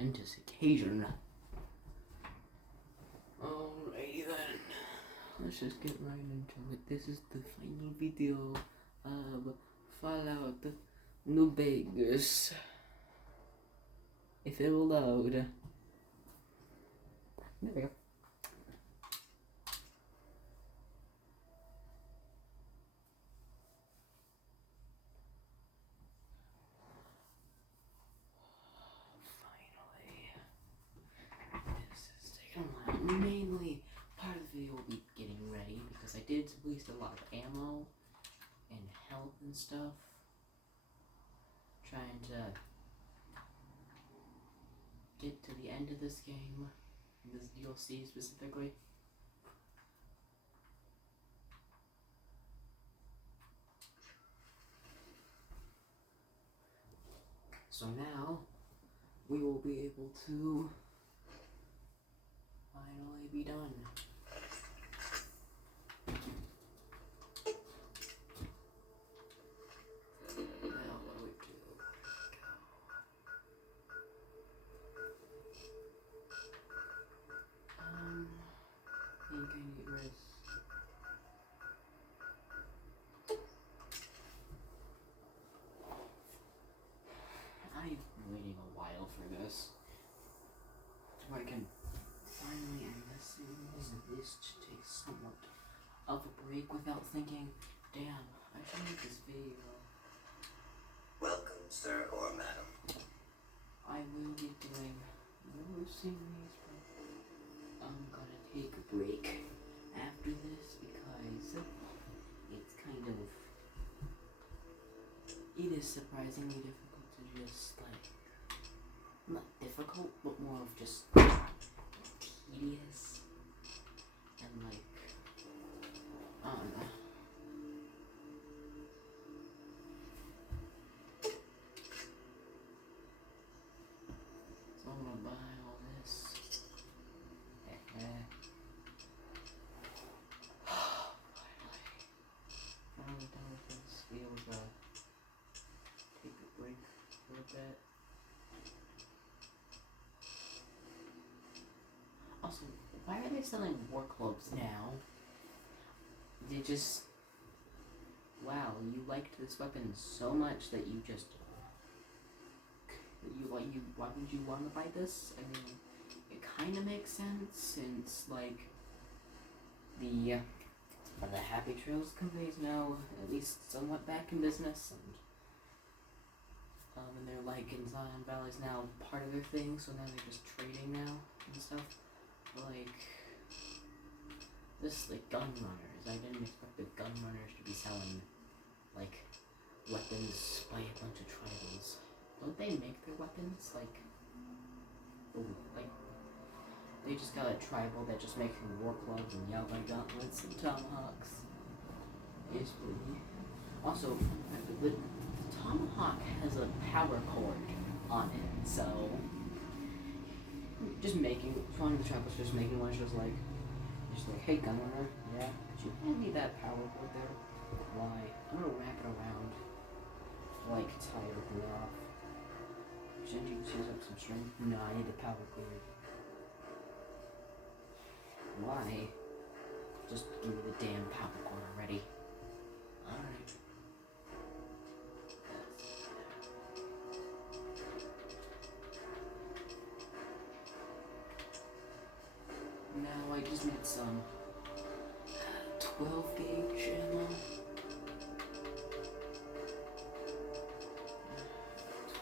momentous occasion. Alrighty then, let's just get right into it. This is the final video of Fallout New Vegas. If it will load. There we go. Mainly, part of the video will be getting ready because I did waste a lot of ammo and health and stuff trying to get to the end of this game, this DLC specifically. So now, we will be able to finally be done. Now what do we do? I think I need rest. I've been waiting a while for this. So I can finally end this series, at least take somewhat of a break without thinking, damn, I should make this video. Welcome, sir or madam. I will be doing more series, but I'm gonna take a break after this because it's kind of, it is surprisingly difficult to just not difficult, but more of just tedious and I don't know. So I'm gonna buy all this. Finally done with this. Be able to take a break for a bit. Also, why are they selling war clubs now? They just, wow, you liked this weapon so much that you just, why would you want to buy this? I mean, it kind of makes sense since, the Happy Trails companies now at least somewhat back in business, and they're in Zion Valley's now part of their thing, so now they're just trading now and stuff. This gun runners. I didn't expect the gun runners to be selling weapons by a bunch of tribals. Don't they make their weapons? They just got a tribal that just makes war clubs and Yellow gauntlets and tomahawks. Yes, baby. Also, the tomahawk has a power cord on it, so just making one of the tribals just making one just hey gun runner, yeah, could you hand me that power cord there? Why? I'm gonna wrap it around tie everything off. Shouldn't you use up some string? No, I need the power cord. Why? Just give me the damn power cord already. Alright. Now I just need some 12 gauge ammo.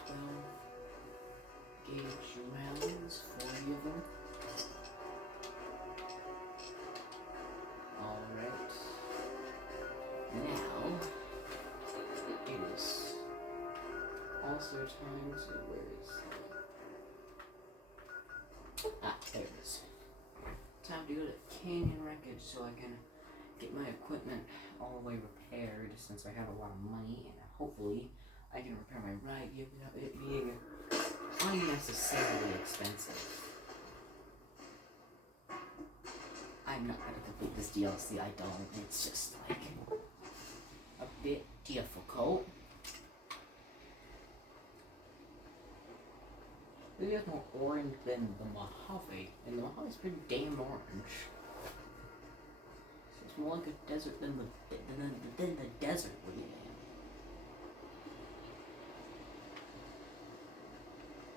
12 gauge rounds, 40 of them. Alright. Now, it is also time to, where is there it is. Time to go to Canyon Wreckage so I can get my equipment all the way repaired since I have a lot of money, and hopefully I can repair my ride gear without it being unnecessarily expensive. I'm not gonna complete this DLC, I don't. It's just a bit difficult. Maybe it's more orange than the Mojave, and the Mojave's pretty damn orange. So it's more like a desert than the desert would be.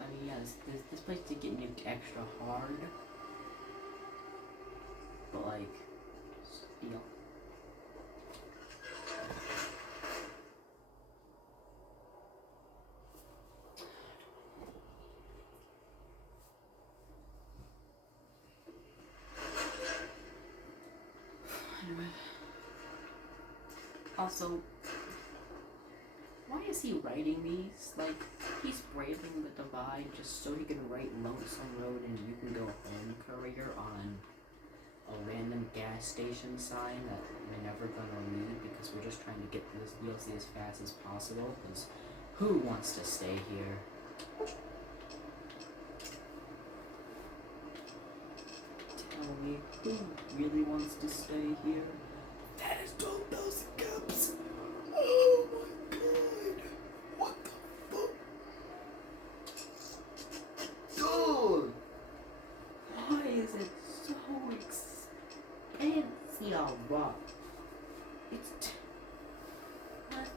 I mean, yeah, this place did get nuked extra hard, but like, still. Anyway. Also, why is he writing these? Like, he's braving the divide just so he can write Lonesome Road and You Can Go Home Courier on a random gas station sign that we're never gonna read because we're just trying to get through this DLC as fast as possible, because who wants to stay here? Tell me, who really wants to stay here? That is 12,000 cups! Oh my god! What the fuck? Dude! Why is it so expensive? What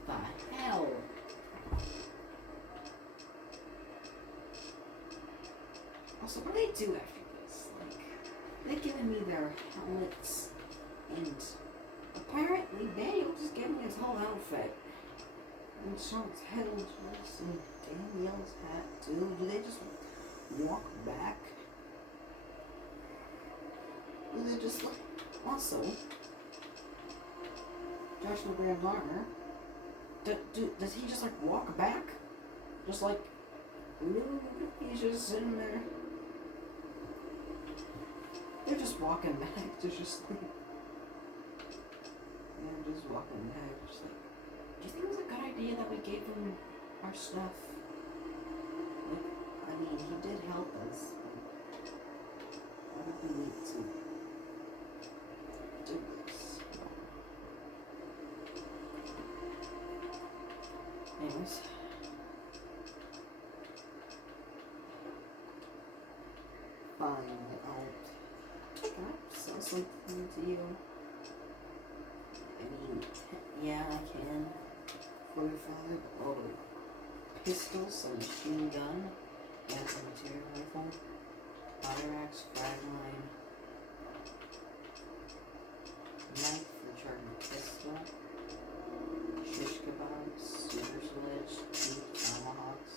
the hell? Also, what do they do after this? Like, they're giving me their helmets, and apparently Daniel just gave me his whole outfit. And Sean's headless and Danielle's hat too. Do they just walk back? Do they just like... Also, Joshua Graham Garner, does he just like walk back? Just like, ooh, he's just sitting there. They're just walking back. They're just like, they're just walking back. Just like, do you think it was a good idea that we gave him our stuff? Like, I mean, he did help us. Why did we need to do this? Anyways. Fine, I'll sell something to you. I mean, yeah, I can. 45, all the pistols, some machine gun, and some material rifle, fire axe, frag line, knife for charging pistol, shish kebabs, super sledge, 2 tomahawks.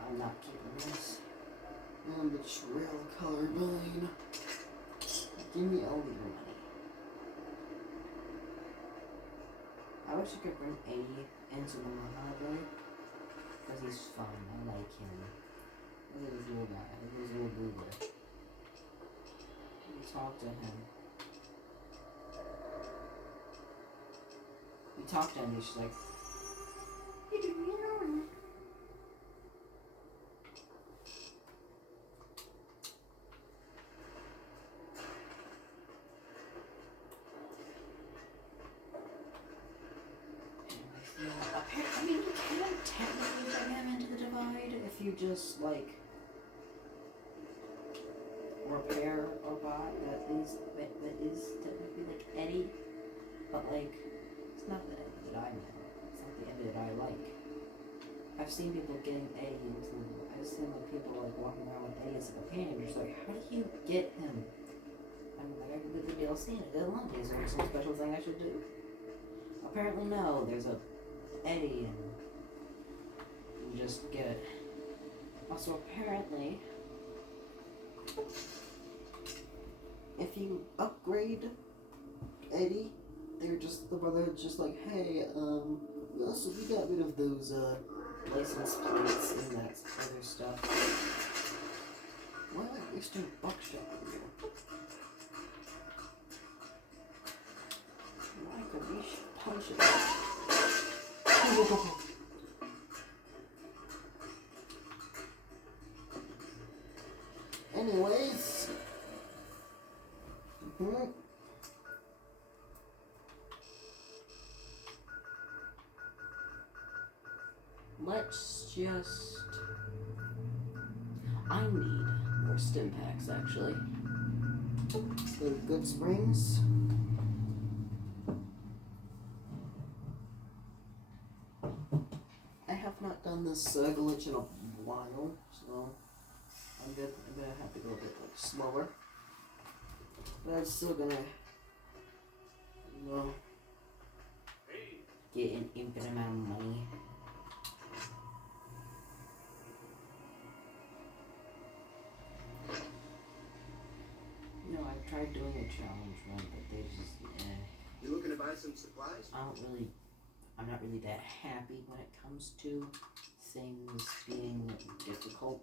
I'm not keeping this. And the trail colorblind. Give me all your money. I wish I could bring Eddie into the Mojave, because he's fun. I like him. Look at this little guy. Look at this little blue boy. We talked to him. We talked to him and she's like, you do me wrong. I mean, you can technically bring him into the divide if you just, like, repair or buy. That is technically, like, Eddie. But, like, it's not the Eddie that I know. It's not the Eddie that I like. I've seen people getting Eddie into... I've seen, like, people, like, walking around with Eddie as a companion. You're just like, how do you get him? I mean, like, I did the DLC and I did one. Is there some special thing I should do? Apparently no. There's a Eddie and you just get it. Also, apparently, if you upgrade Eddie, they're just like, hey, so we got rid of those license plates and that other stuff. Why am I wasting buckshot over here? Why could we punch it? Anyways, let's just I need more stim packs, actually. Let's go to Good Springs. I have not done this glitch in a while, so I'm gonna have to go a bit slower. But I'm still gonna, get an infinite amount of money. I've tried doing a challenge run, but they just, You looking to buy some supplies? I'm not really that happy when it comes to things being difficult.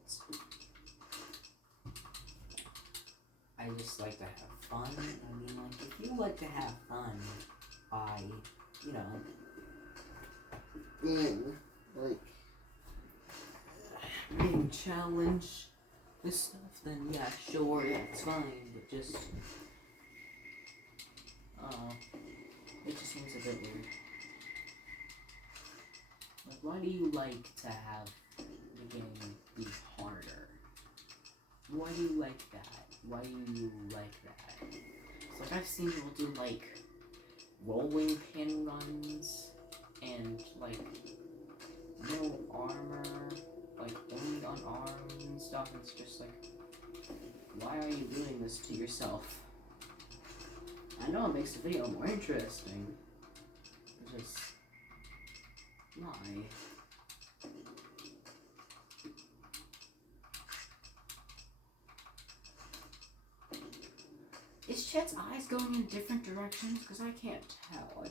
I just like to have fun. I mean, like, if you like to have fun by, being challenged with stuff, then yeah, sure, that's fine, but just, it just seems a bit weird. Like, why do you like to have the game be harder? Why do you like that? Why do you like that? So, like, I've seen people do, like, rolling pin runs, and, like, no armor, like, only unarmed and stuff, and it's just like, why are you doing this to yourself? I know it makes the video more interesting, but just, why? Is Chet's eyes going in different directions? Because I can't tell.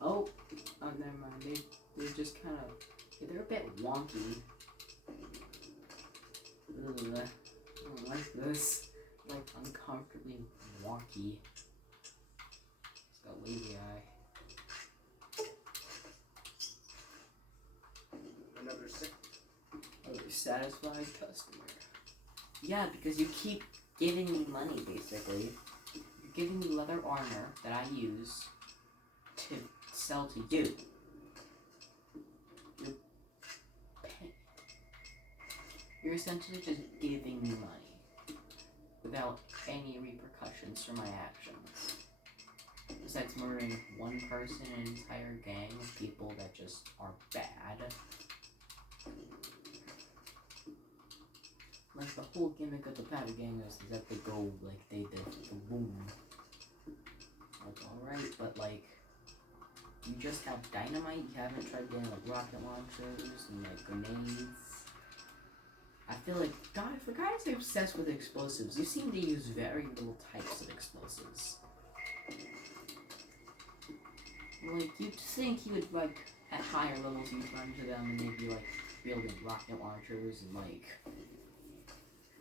Oh, never mind. They're just kind of, they're a bit wonky. Ugh, I don't like this. Like, uncomfortably wonky. It's got lazy eye. Another satisfied customer. Yeah, because you keep giving me money, basically. You're giving me leather armor that I use to sell to you. You're essentially just giving me money without any repercussions for my actions. Besides murdering one person in an entire gang of people that just are bad. Like, the whole gimmick of the Powder Gang is that they go, like, they boom. Like, alright, but, like, you just have dynamite, you haven't tried getting, like, rocket launchers and, like, grenades. I feel like, for guys who are obsessed with explosives, you seem to use very little types of explosives. Like, you'd think you would, like, at higher levels you'd run to them and they'd be, like, wielding rocket launchers and, like,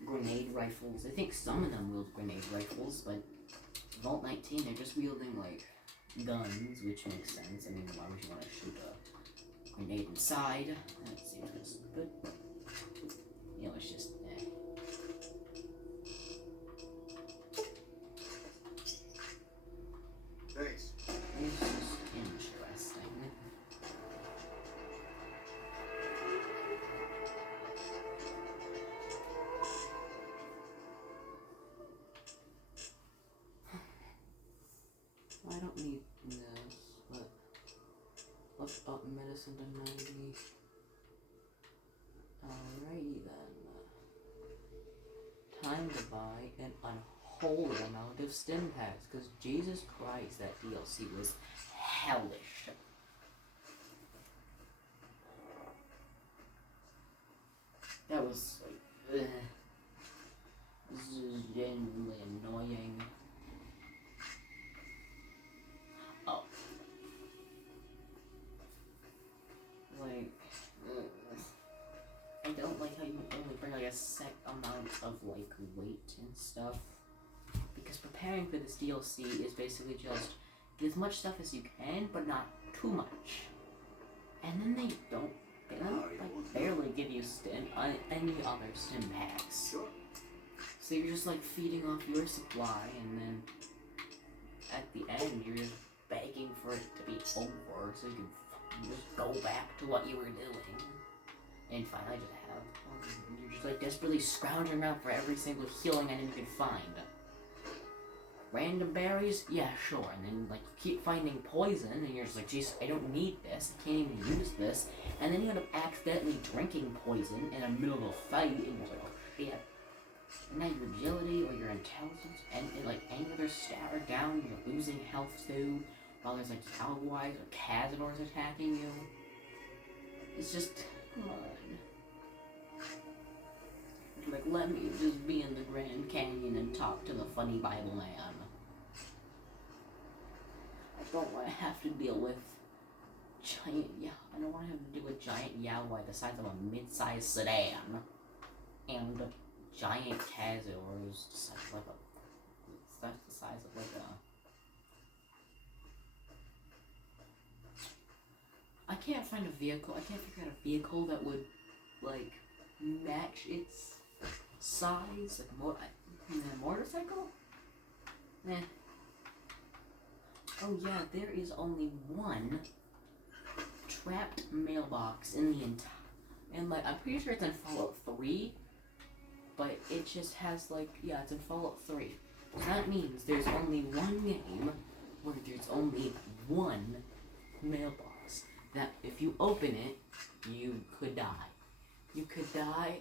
grenade rifles. I think some of them wield grenade rifles, but Vault 19, they're just wielding, like, guns, which makes sense. I mean, why would you want to shoot a grenade inside? That seems kind of stupid. It's just, Thanks. It's just interesting. I don't need this, but let's up medicine to 90. Alrighty then. Time to buy an unholy amount of stim packs, because Jesus Christ, that DLC was hellish. That was, like, this is genuinely annoying. Oh. Like, I don't like how you only bring, like, a set amount of, like, weight and stuff. Because preparing for this DLC is basically just get as much stuff as you can, but not too much. And then they don't, like, barely give you any other stim packs. Sure. So you're just, like, feeding off your supply, and then at the end, you're just begging for it to be over so you can just go back to what you were doing. And fine, I just have. You're just like desperately scrounging around for every single healing item you can find. Random berries? Yeah, sure. And then like you keep finding poison and you're just like, geez, I don't need this. I can't even use this. And then you end up accidentally drinking poison in the middle of a fight and you're like, oh shit. And now your agility or your intelligence and like any other stat are down, you're losing health too. While there's like Yalwais or Cazadors attacking you. It's just, come on. Like, let me just be in the Grand Canyon and talk to the funny Bible man. I don't want to have to deal with giant, I don't want to have to deal with giant Yalwai the size of a mid-sized sedan. And giant Cazadors the size of that's the size of like a... I can't find a vehicle, I can't figure out a vehicle that would, like, match its size, like a motorcycle? Eh. Oh yeah, there is only one trapped mailbox in the entire, and like, I'm pretty sure it's in Fallout 3, but it just has like, yeah, it's in Fallout 3. So that means there's only one game where there's only one mailbox that if you open it, you could die. You could die.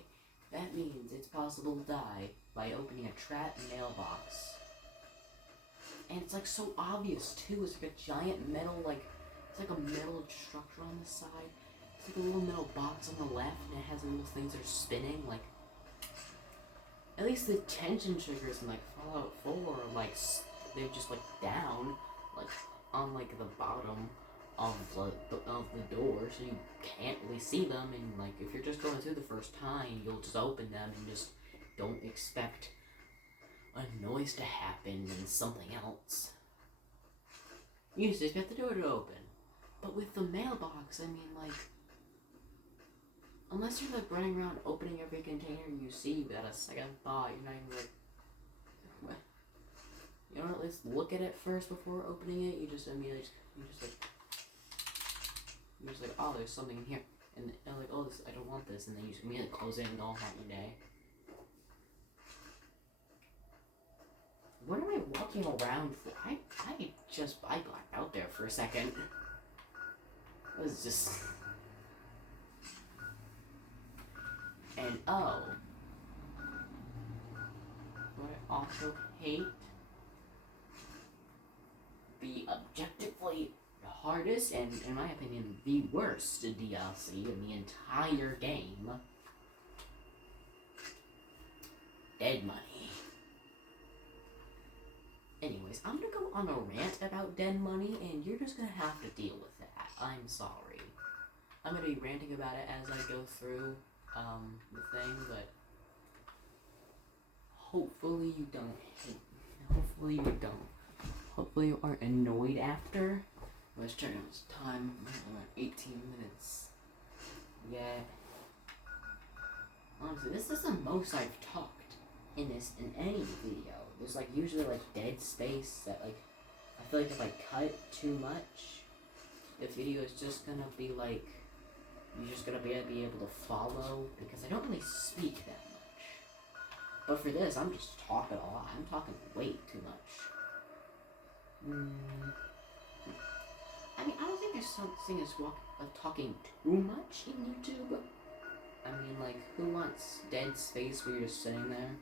That means it's possible to die by opening a trapped mailbox. And it's like so obvious too. It's like a giant metal, like, it's like a metal structure on the side. It's like a little metal box on the left and it has little things that are spinning. Like, at least the tension triggers in like Fallout 4 are like, they're just like down, like on like the bottom of the door, so you can't really see them, and like if you're just going through the first time, you'll just open them and just don't expect a noise to happen and something else. You just expect the door to open. But with the mailbox, I mean, like, unless you're like running around opening every container you see without a second thought, you're not even like, what? You don't at least look at it first before opening it. You just immediately, you're just like, oh, there's something in here, and like, oh, this, I don't want this, and then you just immediately close it and go on your day. What am I walking around for? I blacked out there for a second. It was just... And oh, what I also hate, the objectively hardest and, in my opinion, the worst DLC in the entire game, Dead Money. Anyways, I'm gonna go on a rant about Dead Money, and you're just gonna have to deal with that. I'm sorry. I'm gonna be ranting about it as I go through the thing, but hopefully you don't hate me. Hopefully you don't. Hopefully you aren't annoyed after. Let's check out this time. We're at 18 minutes. Yeah. Honestly, this is the most I've talked in any video. There's like usually like dead space that like, I feel like if I cut too much, the video is just gonna be like, you're just gonna be able to follow, because I don't really speak that much. But for this, I'm just talking a lot. I'm talking way too much. I mean, I don't think there's something as talking too much in YouTube. I mean, like, who wants dead space where you're just sitting there?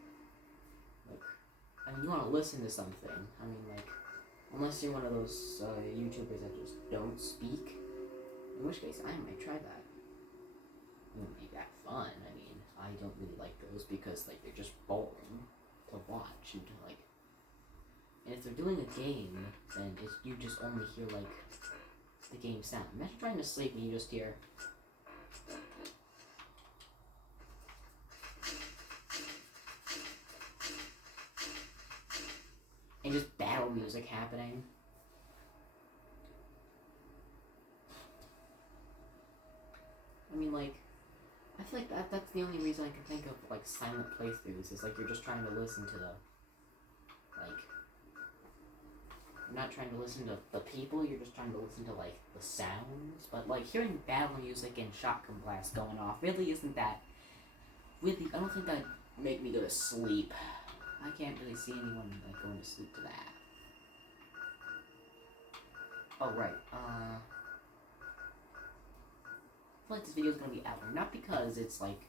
Like, I mean, you want to listen to something. I mean, like, unless you're one of those YouTubers that just don't speak. In which case, I might try that. It would be that fun. I mean, I don't really like those because, like, they're just boring to watch and to, like... And if they're doing a game, then you just only hear, like, the game sound. Imagine trying to sleep and you just hear... and just battle music happening. I mean, like, I feel like that's the only reason I can think of, like, silent playthroughs, is, like, you're just trying to listen to the, like, you're not trying to listen to the people, you're just trying to listen to, like, the sounds. But, like, hearing battle music and shotgun blast going off really isn't that... Really, I don't think that'd make me go to sleep. I can't really see anyone, like, going to sleep to that. Oh, right, I feel like this video's gonna be out there. Not because it's, like,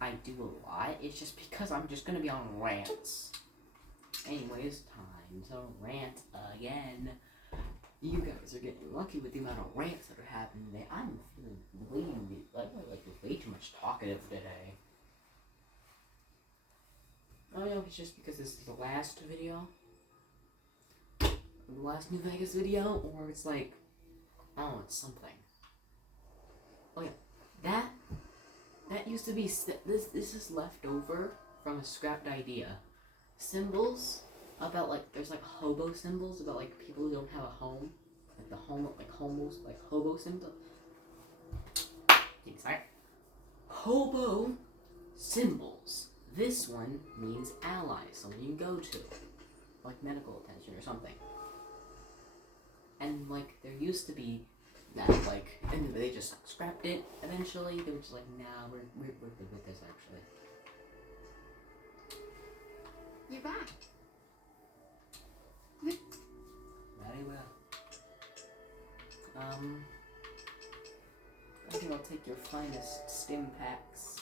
I do a lot, it's just because I'm just gonna be on rants. Anyways, time to rant again. You guys are getting lucky with the amount of rants that are happening today. I'm feeling way too much talkative today. I don't know if it's just because this is the last video, the last New Vegas video, or it's like, oh, it's something. Oh yeah, that used to be, this is left over from a scrapped idea. Symbols about, like, there's, like, hobo symbols about, like, people who don't have a home. Like, the hobo symbol. Sorry. Hobo symbols. This one means ally, someone you go to. Like, medical attention or something. And, like, there used to be that, like, and they just scrapped it eventually. They were just like, nah, we're good with this, actually. You're back. Very well. I think I'll take your finest stim packs.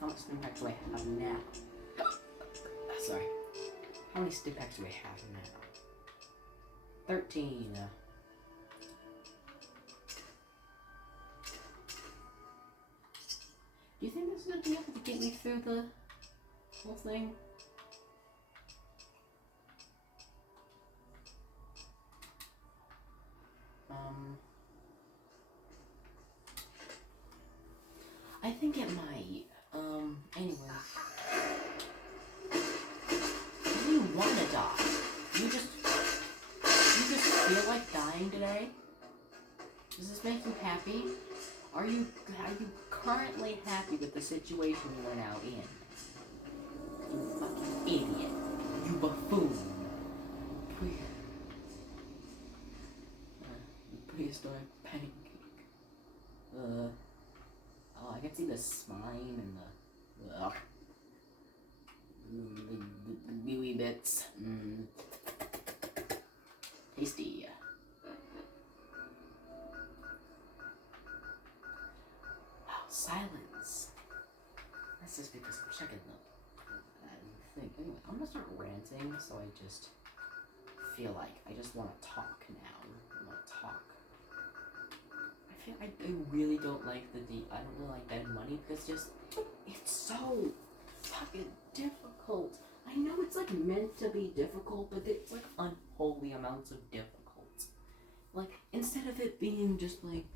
How much stim packs do I have now? Sorry. How many stim packs do I have now? 13. Do you think this is going to be able to get me through the whole thing? I think it might. Anyway. Do you want to die? You just feel like dying today? Does this make you happy? Are you currently happy with the situation you are now in? You fucking idiot. You buffoon. Prehistoric pancake. Oh, I can see the spine and the gooey bits. Tasty. Silence. That's just because I'm checking the thing. Anyway, I'm gonna start ranting, so I just feel like I just want to talk now. I want to talk. I really don't like I don't really like Dead Money because it's so fucking difficult. I know it's like meant to be difficult, but it's like unholy amounts of difficult. Like, instead of it being just like,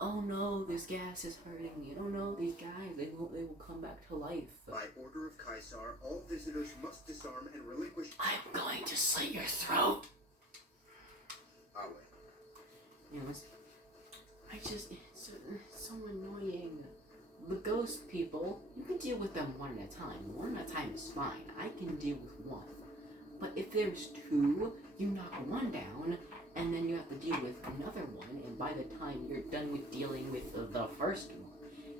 oh no, this gas is hurting me. Oh no, these guys, they will come back to life. By order of Caesar, all visitors must disarm and relinquish... I'm going to slit your throat. Awe. Anyways, it's so annoying. The ghost people, you can deal with them one at a time. One at a time is fine. I can deal with one. But if there's two, you knock one down, and then you have to deal with another one, and by the time you're done with dealing with the first one,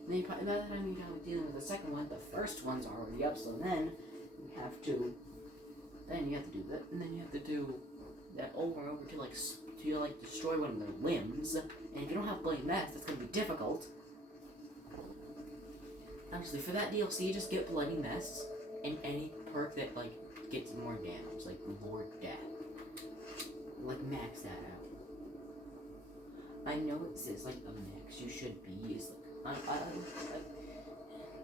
and then by the time you're done with dealing with the second one, the first one's already up, so then you have to do that, and then you have to do that over and over to destroy one of their limbs, and if you don't have Bloody Mess, that's going to be difficult. Honestly, for that DLC, you just get Bloody Mess, and any perk that, like, gets more damage, like more death. Like, max that out. I know it says, like, a max you should be is, like,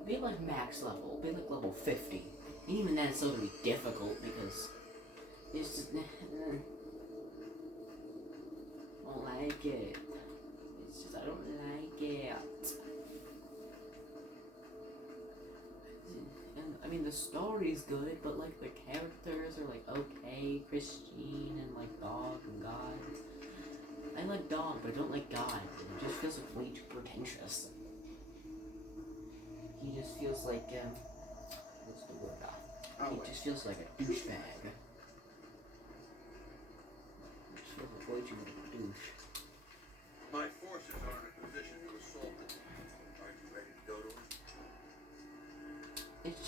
be like max level, be like level 50. And even then, it's still gonna be difficult because it's just, I don't like it. It's just, I don't like it. And, I mean, the story's good, but, like, the characters are, like, okay. Christine and, like, Dog and God. I like Dog, but I don't like God. It just feels like way too pretentious. He just feels like, what's the word? He just feels like a douchebag.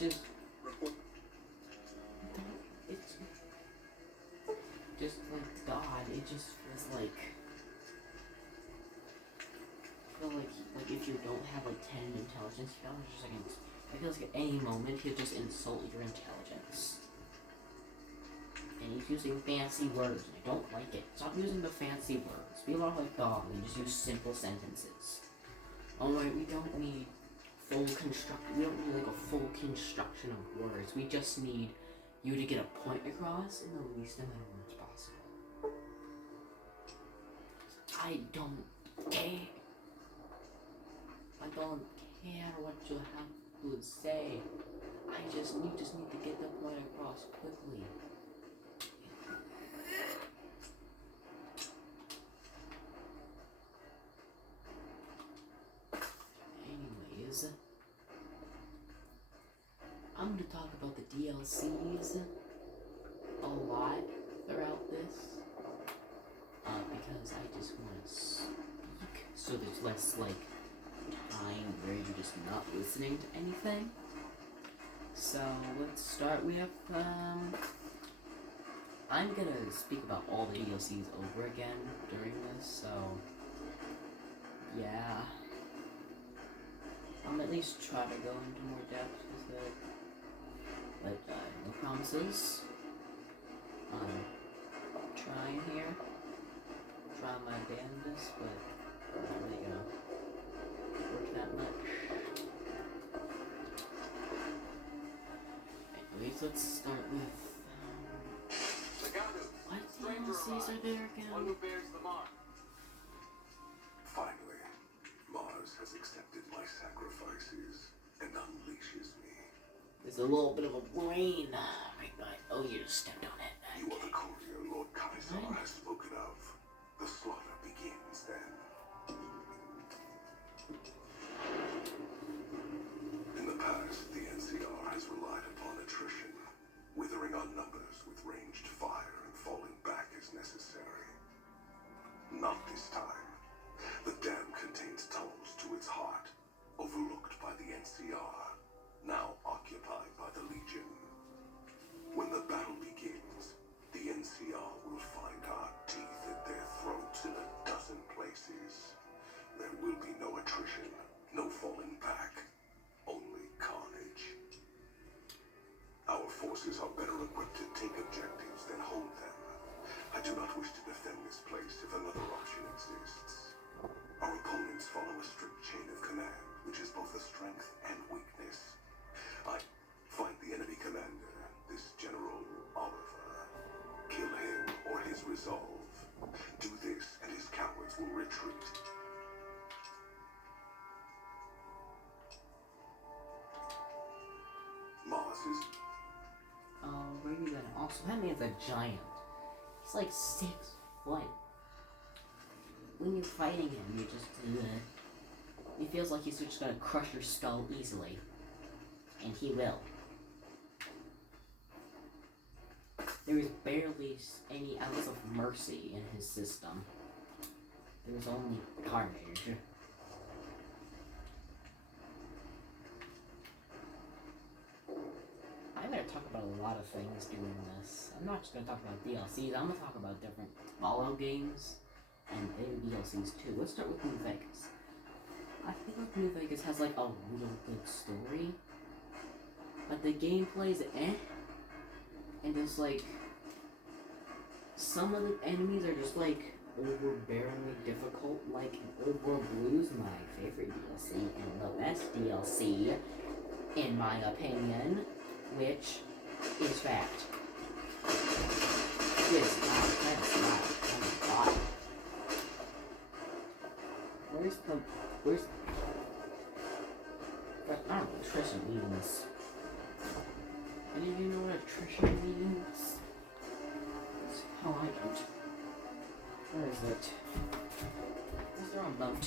just, Report. it's just like God. It just feels like, if you don't have like 10 intelligence, you know, it's just like it feels like at any moment he'll just insult your intelligence. And he's using fancy words, and I don't like it. Stop using the fancy words. Be a lot like God, and just use simple sentences. Alright, we don't need we don't need like a full construction of words. We just need you to get a point across in the least amount of words possible. I don't care. I don't care what you have to say. I just need to get the point across quickly. Anyways, I'm going to talk about the DLCs a lot throughout this, because I just want to speak, so there's less, like, time where you're just not listening to anything. So, let's start with, I'm gonna speak about all the DLCs over again during this, so, yeah. I'll at least try to go into more depth with it, but, no promises. I'm trying here, trying my damnedest, but not really gonna work that much. Anyways, let's start with, what DLCs are there again? One who bears the mark. Finally, Mars has accepted my sacrifices and unleashes me. There's a little bit of a brain. Oh, you just stepped on it. You are the courier Lord Kaiser has spoken of. The slaughter begins then. In the past, the NCR has relied upon attrition, withering our numbers with ranged fire and falling back as necessary. Not this time. The dam contains tunnels to its heart, overlooked by the NCR, now occupied by the Legion. When the battle begins, the NCR will find our teeth at their throats in 12 places. There will be no attrition, no falling back, only carnage. Our forces are better equipped to take objectives than hold them. I do not wish to defend this place if another option exists. Our opponents follow a strict chain of command, which is both a strength and weakness. I find the enemy commander, this General Oliver. Kill him or his resolve. Do this and his cowards will retreat. Mars is... Alrighty then. Also, that man's a giant. He's like 6 foot. When you're fighting him, you just... He feels like he's just gonna crush your skull easily. And he will. There is barely any ounce of mercy in his system. There is only carnage. I'm gonna talk about a lot of things doing this. I'm not just gonna talk about DLCs, I'm gonna talk about different Fallout games and their DLCs too. Let's start with New Vegas. I feel like New Vegas has like a real good story, but the gameplay's and just like some of the enemies are just like overbearingly difficult, like Over Blues, my favorite DLC and the best DLC in my opinion, which is fact. Yes, wow, that's loud. Oh my god. Where's I don't know what attrition means. Any of you know what attrition means? Oh, I don't. Where is it? Is there a remote?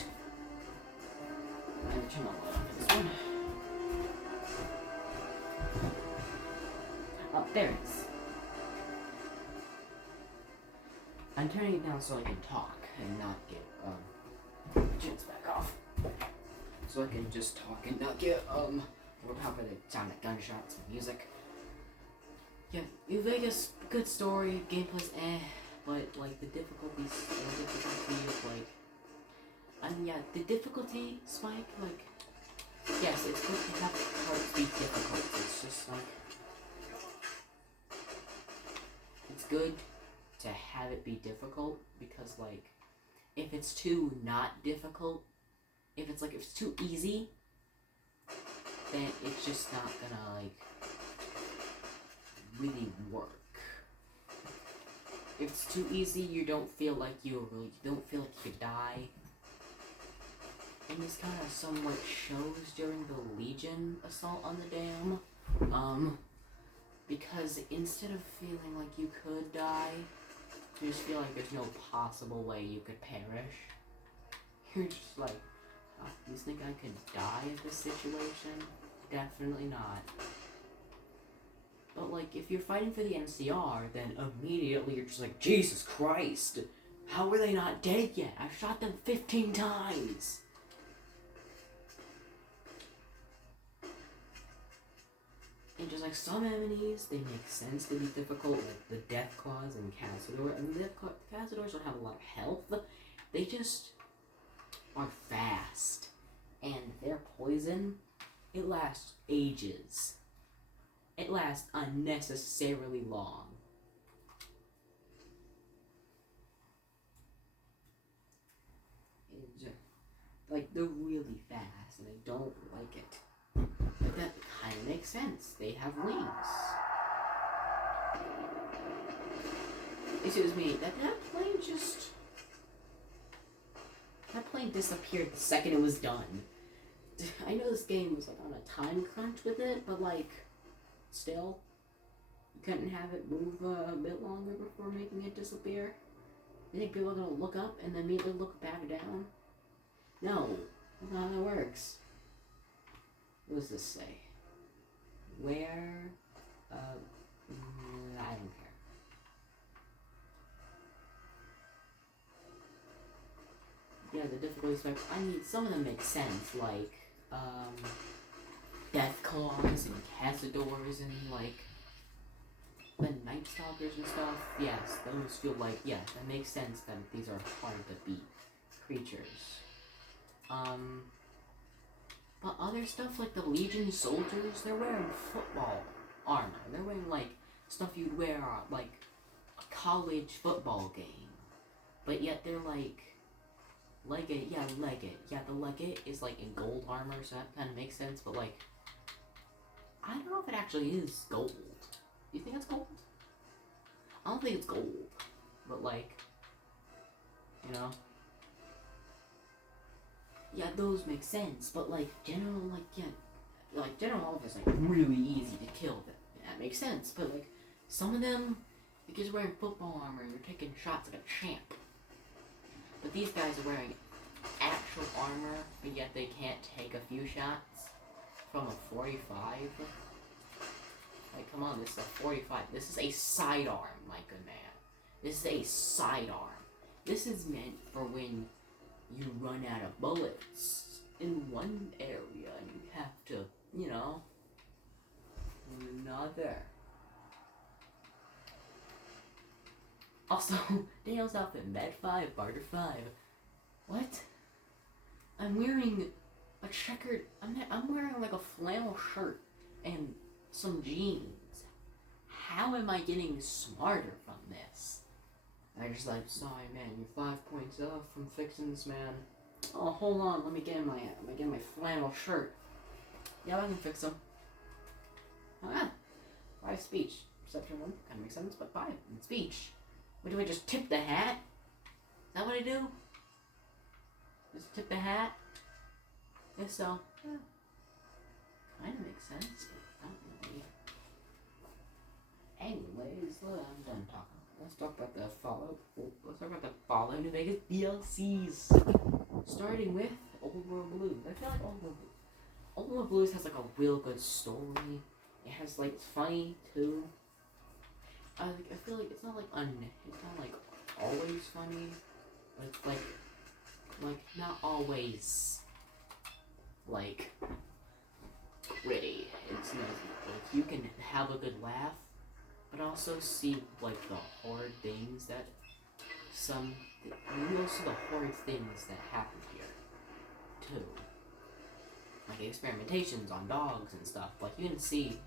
I'm gonna turn the light on for this one. Oh, there it is. I'm turning it down so I can talk and not get, my chins back off. So I can just talk and not get, We're proud for the sound of gunshots and music. Yeah, New Vegas, good story, gameplay's but like the difficulty of like, the difficulty spike, like, yes, it's good to have parts be difficult, it's just like, it's good to have it be difficult, because like, if it's too not difficult, if it's too easy, then it's just not gonna like really work. If it's too easy, you don't feel like you die. And this kind of somewhat shows during the Legion assault on the dam. Because instead of feeling like you could die, you just feel like there's no possible way you could perish. You're just like, oh, you think I could die in this situation? Definitely not. But like, if you're fighting for the NCR, then immediately you're just like, Jesus Christ! How are they not dead yet? I've shot them 15 times! And just like some enemies, they make sense to be difficult, like the Death Claws and Cazador. And the Cazadors don't have a lot of health. They just are fast. And their poison, it lasts ages. It lasts unnecessarily long. Like, they're really fast, and I don't like it. But that kind of makes sense. They have wings. Excuse me, that plane just... That plane disappeared the second it was done. I know this game was like on a time crunch with it, but like, still, you couldn't have it move a bit longer before making it disappear? You think people are gonna look up and then immediately look back down? No, that's not how that works. What does this say? Where, I don't care. Yeah, the difficulty spec, I mean, some of them make sense, like, Death Claws and Cazadors and, like, the Night Stalkers and stuff. Yes, those feel like, yeah, that makes sense that these are hard to beat creatures. But other stuff like the Legion soldiers, they're wearing football armor. They're wearing, like, stuff you'd wear at, like, a college football game. But yet they're, like, Legate. Yeah, the Legate is, like, in gold armor, so that kind of makes sense. But, like, I don't know if it actually is gold. Do you think it's gold? I don't think it's gold. But, like, you know? Yeah, those make sense, but like General, General Olive is like really easy to kill. That makes sense, but like some of them, because you're wearing football armor, you're taking shots like a champ. But these guys are wearing actual armor, but yet they can't take a few shots from a 45. Like, come on, this is a 45. This is a sidearm, my good man. This is a sidearm. This is meant for when you run out of bullets in one area and you have to, you know, in another. Also, Daniel's outfit, Med 5, Barter 5. What? I'm wearing a checkered, I'm wearing like a flannel shirt and some jeans. How am I getting smarter from this? I just like, sorry man, you're 5 points off from fixing this, man. Oh, hold on, let me get in my flannel shirt. Yeah, I can fix him. Ah, 5 speech. Perception 1, kind of makes sense, but 5 in speech. What do I just tip the hat? Is that what I do? Just tip the hat? If so, yeah. Kind of makes sense, but not really. Anyways, I'm done talking. Let's talk about the Fallout. Let's talk about the Fallout New Vegas DLCs. Starting with Old World Blues. I feel like Old World Blues has like a real good story. It has like, it's funny too. I feel like it's not like always funny, but it's like not always like pretty. like, you can have a good laugh, but also see like the horrid things that you also the horrid things that happen here too. Like experimentations on dogs and stuff. Like you can see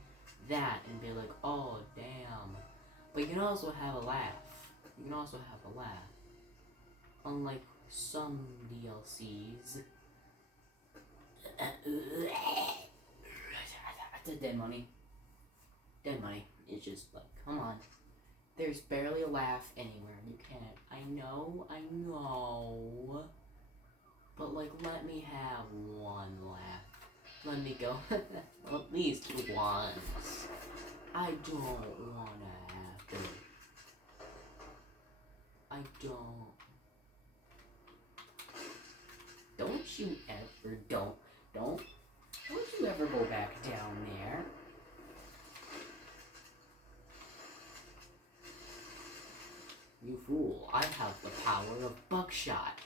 that and be like, oh damn. But you can also have a laugh. You can also have a laugh. Unlike some DLCs. Dead money. Dead money. It's just like, come on. There's barely a laugh anywhere. You can't. I know. But like, let me have one laugh. Let me go. At least once. I don't wanna have to. I don't. Don't you ever, don't you ever go back down there. You fool, I have the power of buckshot.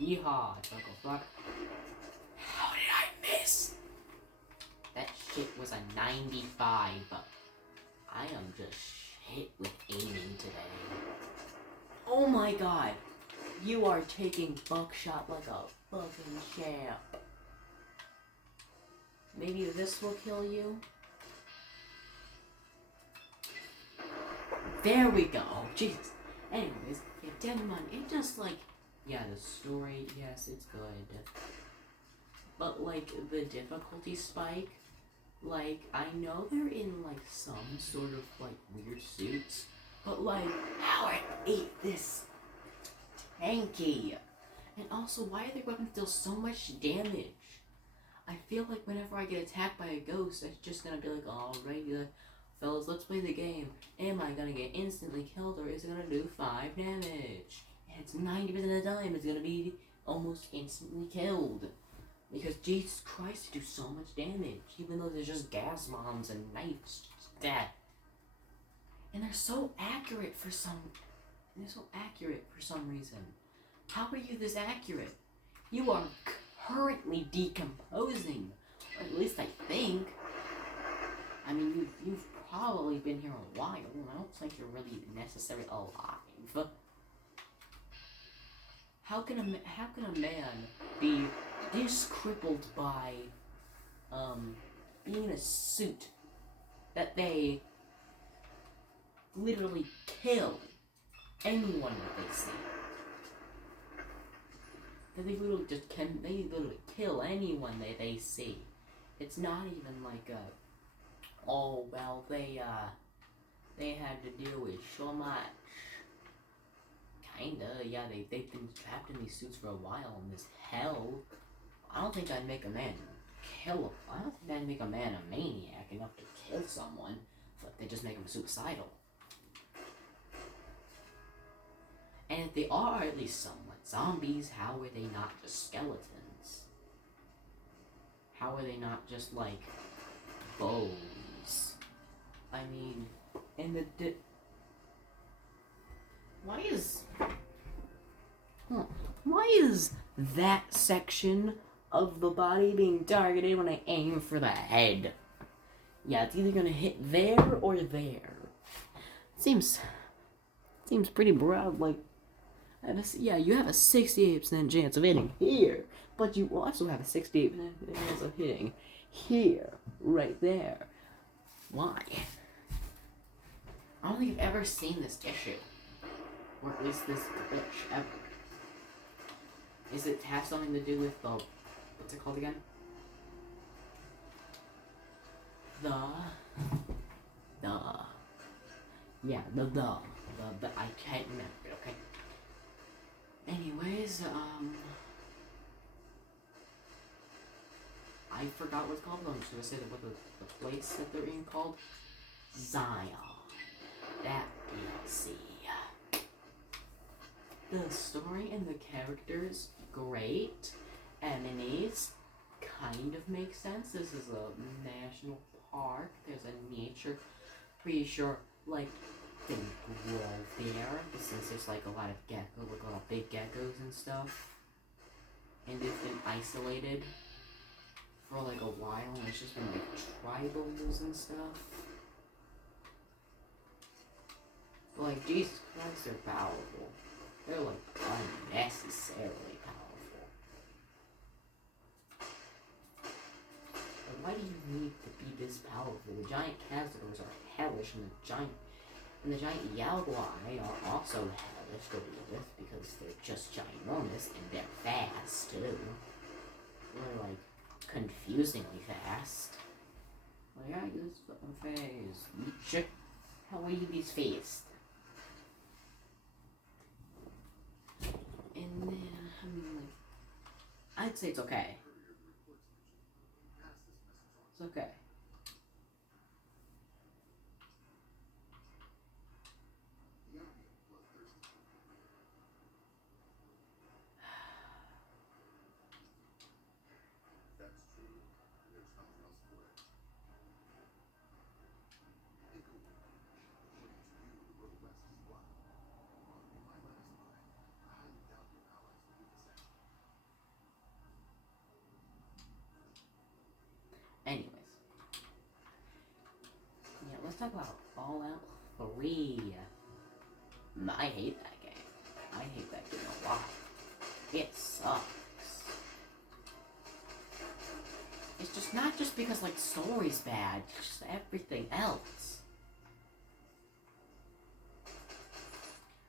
Yeehaw, Chuckle Fuck. How did I miss? That shit was a 95. I am just shit with aiming today. Oh my god. You are taking buckshot like a fucking champ. Maybe this will kill you? There we go. Jesus. Anyways, yeah, Denmon, it just like, yeah, the story, yes, it's good. But like, the difficulty spike, like, I know they're in like some sort of like weird suits, but like, how are they this tanky? And also, why are their weapons deal so much damage? I feel like whenever I get attacked by a ghost, it's just gonna be like, alright, fellas, let's play the game. Am I gonna get instantly killed, or is it gonna do 5 damage? And it's 90% of the time, it's gonna be almost instantly killed. Because Jesus Christ, they do so much damage, even though they're just gas bombs and knives, just that. And they're so accurate for some reason. How are you this accurate? You are currently decomposing, or at least I think. I mean, you've probably been here a while, and I don't think you're really necessarily alive. How can a man be this crippled by being in a suit that they literally kill anyone that they see? That they literally kill anyone that they see. It's not even like oh well, they had to deal with so much. Kinda, yeah, they've been trapped in these suits for a while in this hell. I don't think I'd make a man I don't think I'd make a man a maniac enough to kill someone. But they just make him suicidal. And if they are at least somewhat zombies, how are they not just skeletons? How are they not just like bones? I mean, and why is that section of the body being targeted when I aim for the head? Yeah, it's either gonna hit there or there. Seems pretty broad. Like, you have a 68% chance of hitting here, but you also have a 68% chance of hitting here, right there. Why? I don't think I've ever seen this issue. Or at least this glitch ever. Is it have something to do with the... What's it called again? I can't remember it, okay? Anyways, I forgot what it's called. I'm just gonna say what the place that they're in called. Zion. That DLC. The story and the characters, great. Enemies, kind of make sense. This is a national park. There's a nature. Pretty sure, like, they grow there. Since there's, like, a lot of like, a lot of big geckos and stuff. And they've been isolated. for like a while, and it's just been like tribals and stuff. But like, Jesus Christ, they're powerful. They're like unnecessarily powerful. But why do you need to be this powerful? The giant Khazars are hellish, and the giant Yalguai are also hellish to deal with because they're just ginormous and they're fast too. They're like confusingly fast. Like, I use fucking phase. How are you these fast? And then, I mean, like, I'd say it's okay. It's okay. That's true. There's nothing else for it. Pickle. According to you, the road west is blocked. Well, in my last line, I highly doubt your allies will do the same. Anyways. Yeah, let's talk about Fallout 3. I hate that game. I hate that game a lot. It sucks. It's just not just because like story's bad, it's just everything else.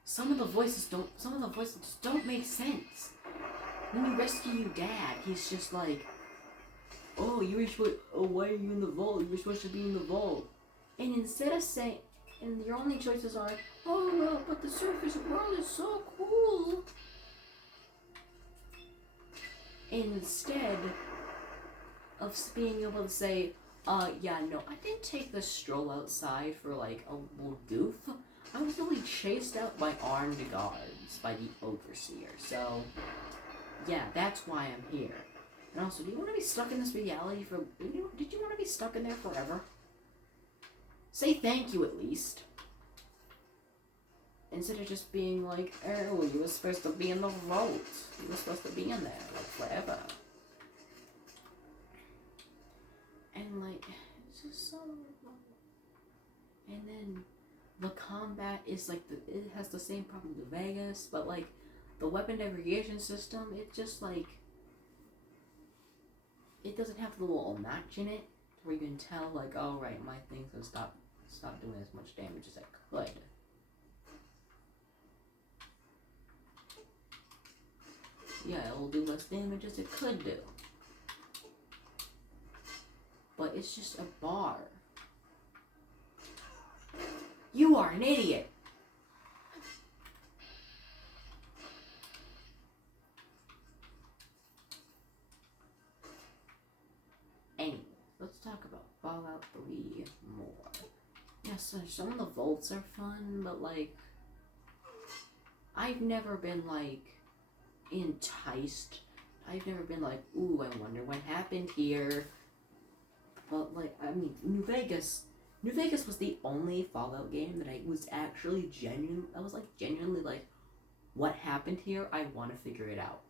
Some of the voices just don't make sense. When you rescue your dad, he's just like, oh, why are you in the vault? You were supposed to be in the vault. And instead of saying, and your only choices are, oh well, but the surface world is so cool. Instead of being able to say, yeah, no, I didn't take the stroll outside for like a little goof. I was really chased out by armed guards, by the Overseer. So, yeah, that's why I'm here. And also, do you want to be stuck in this reality for... Did you want to be stuck in there forever? Say thank you, at least. Instead of just being like, oh, you were supposed to be in the vault. You were supposed to be in there, like, forever. And, like, it's just so... And then the combat is, like, it has the same problem as Vegas, but, like, the weapon degradation system, it just, like... It doesn't have the little notch in it where you can tell, like, oh, right, my thing's gonna stop doing as much damage as it could. Yeah, it'll do less damage as it could do. But it's just a bar. You are an idiot! Anyway, let's talk about Fallout 3 more. Yes, so some of the vaults are fun, but like, I've never been like enticed. I've never been like, ooh, I wonder what happened here. But like, I mean, New Vegas was the only Fallout game that I was actually genuinely like, what happened here? I want to figure it out.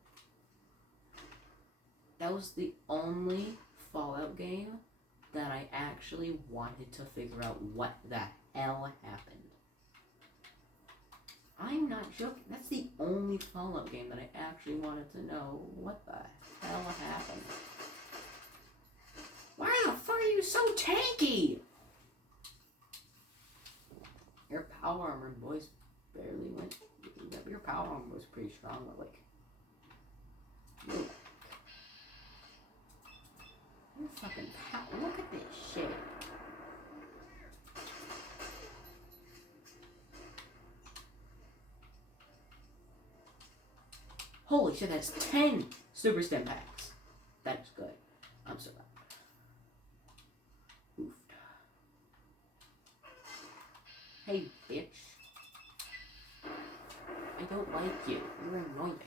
That was the only Fallout game that I actually wanted to figure out what the hell happened. I'm not joking. That's the only Fallout game that I actually wanted to know what the hell happened. Why the fuck are you so tanky? Your power armor voice barely went. Your power armor was pretty strong, but like, you're fucking look at this shit. Holy shit, that's 10 super stem packs. That is good. I'm so glad. Oofed. Hey, bitch. I don't like you. You're annoying.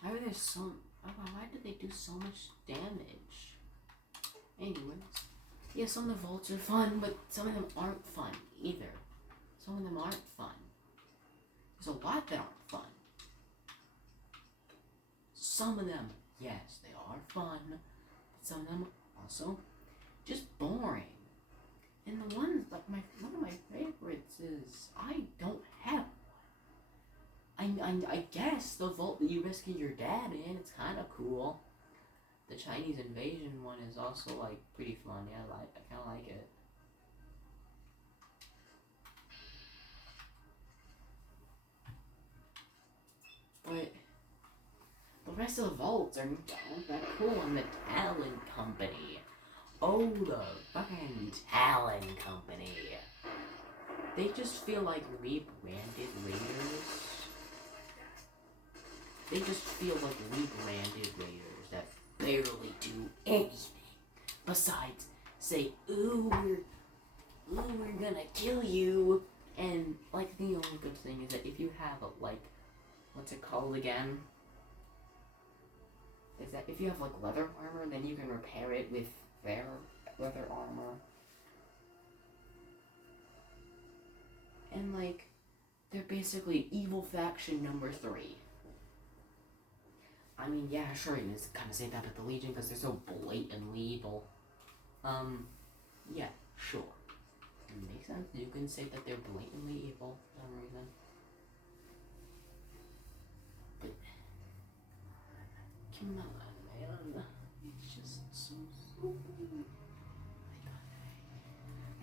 Why are there why did they do so much damage? Anyways. Yeah, some of the vaults are fun, but some of them aren't fun either. Some of them aren't fun. There's a lot that aren't fun. Some of them yes, they are fun, but some of them are also just boring. And the ones like one of my favorites is I don't have one. I guess the vault that you rescued your dad in, it's kind of cool. The Chinese invasion one is also like pretty fun. Yeah, I kind of like it. But the rest of the vaults aren't that cool. And the Talon Company. Oh, the fucking Talon Company. They just feel like rebranded raiders. They just feel like rebranded raiders that barely do anything besides say, ooh, we're gonna kill you. And like the only good thing is that if you have a, like, what's it called again? Is that if you have like leather armor, then you can repair it with their leather armor. And like, they're basically evil faction number 3. I mean, yeah, sure, you can kind of say that about the Legion because they're so blatantly evil. Yeah, sure. It makes sense. You can say that they're blatantly evil for some reason. But, come on, man. It's just so stupid.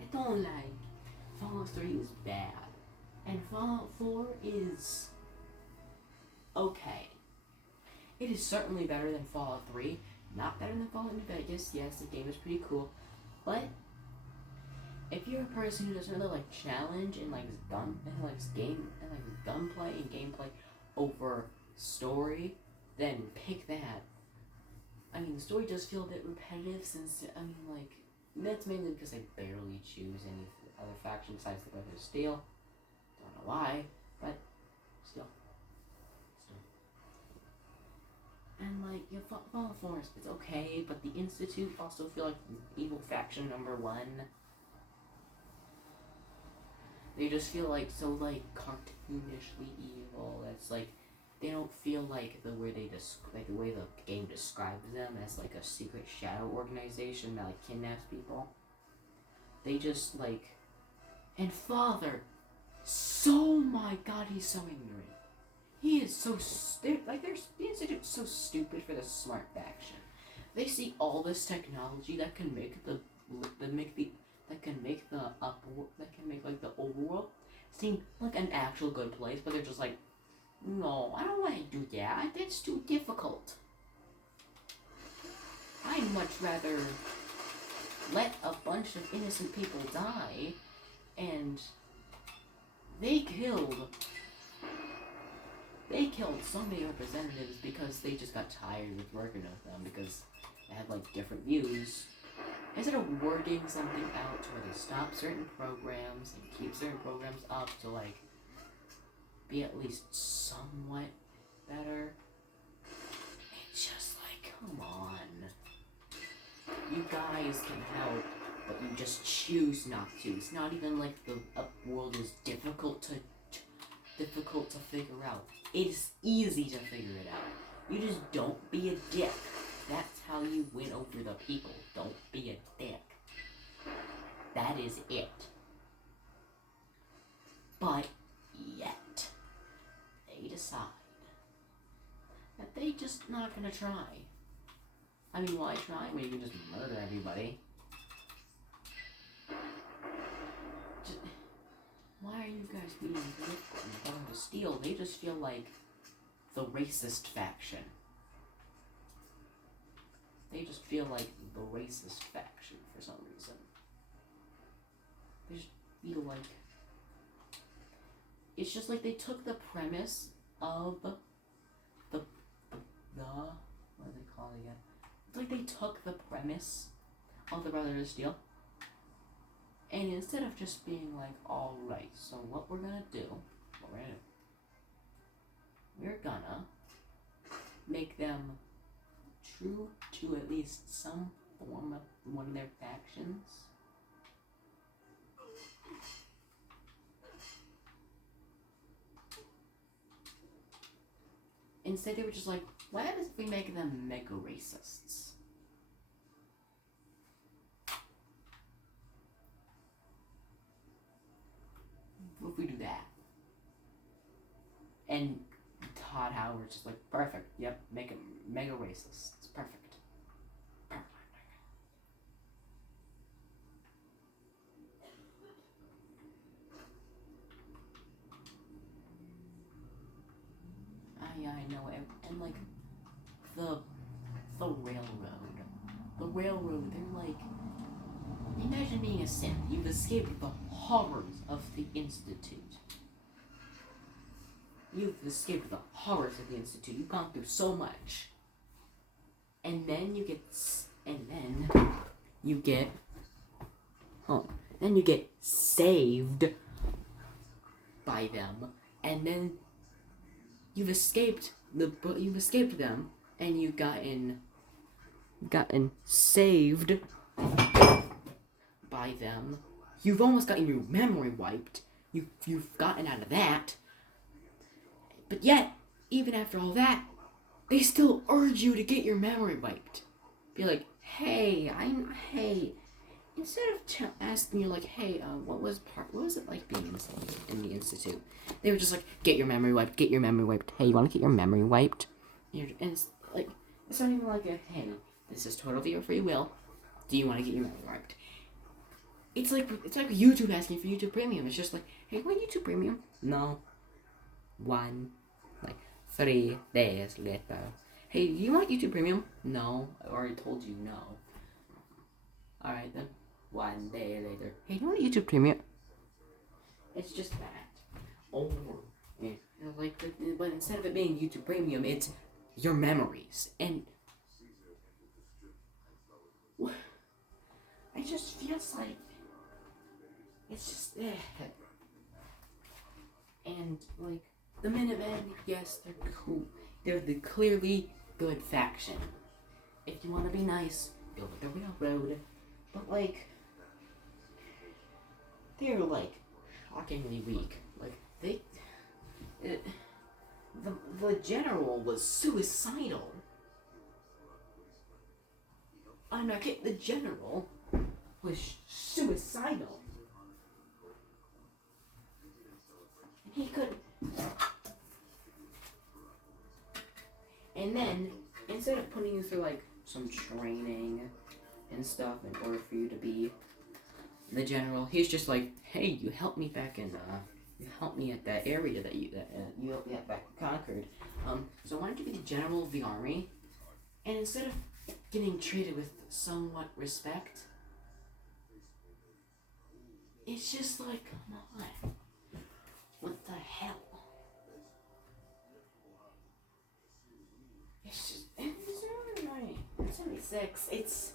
I don't like. Fallout 3 is bad. And Fallout 4 is okay. It is certainly better than Fallout 3. Not better than Fallout New Vegas. Yes, the game is pretty cool. But if you're a person who doesn't really like challenge and likes gunplay and gameplay over story, then pick that. I mean, the story does feel a bit repetitive since, I mean, like, that's mainly because I barely choose any other faction besides the Brothers of Steel. Don't know why, but still. And like, Fallout 4 it's okay, but the Institute also feel like evil faction number 1. They just feel like so like cartoonishly evil. It's like they don't feel like the way the way the game describes them as like a secret shadow organization that like kidnaps people. They just like, and Father, so my God, he's so ignorant. He is so stupid. Like, the Institute's so stupid for the smart faction. They see all this technology that can make the overworld seem like an actual good place, but they're just like, no, I don't want to do that. That's too difficult. I'd much rather let a bunch of innocent people die, and they killed so many representatives because they just got tired with working with them because they had like different views. Instead of working something out to where they stop certain programs and keep certain programs up to like be at least somewhat better, it's just like, come on. You guys can help, but you just choose not to. It's not even like the world is difficult to figure out. It's easy to figure it out. You just don't be a dick. That's how you win over the people. Don't be a dick. That is it. But yet, they decide that they just not gonna try. I mean, why try when you can just murder everybody? Why are you guys being Brothers of Steel? They just feel like the racist faction. They just feel like the racist faction for some reason. They just feel like... It's just like they took the premise of the what do they call it again? It's like they took the premise of the Brothers of Steel, and instead of just being like, alright, so what we're gonna do, we're gonna make them true to at least some form of one of their factions. Instead, they were just like, what happens if we make them mega racists? What if we do that? And Todd Howard's just like, perfect. Yep, make him mega racist. It's perfect. Perfect. I know, and like the railroad, they're like, imagine being a Sith. You've escaped the horrors of the Institute. You've escaped the horrors of the Institute. You've gone through so much. And then you get saved by them. And then you've escaped them, and you've gotten saved by them. You've almost gotten your memory wiped. You've gotten out of that. But yet, even after all that, they still urge you to get your memory wiped. Be like, hey, instead of asking you like, hey, what was it like being in the Institute? They were just like, get your memory wiped. Hey, you want to get your memory wiped? And it's like, it's not even like a, hey, this is totally your free will. Do you want to get your memory wiped? It's like YouTube asking for YouTube Premium. It's just like, hey, want YouTube Premium? No. 3 days later. Hey, do you want YouTube Premium? No. I already told you no. Alright then. 1 day later. Hey, do you want YouTube Premium? It's just that. Or, but instead of it being YouTube Premium, it's your memories. And it just feels like it's just and like the Minutemen, yes, they're cool. They're the clearly good faction. If you want to be nice, go with the railroad. But like, they're like shockingly weak. Like the general was suicidal. I'm not kidding. The general was suicidal. He couldn't. And then, instead of putting you through like some training and stuff in order for you to be the general, he's just like, hey, you helped me back in, you helped me at that area that you helped me at back in Concord. So why don't you be the general of the army? And instead of getting treated with somewhat respect, it's just like, come on. What the hell? It's just, it's really annoying. 76, it's...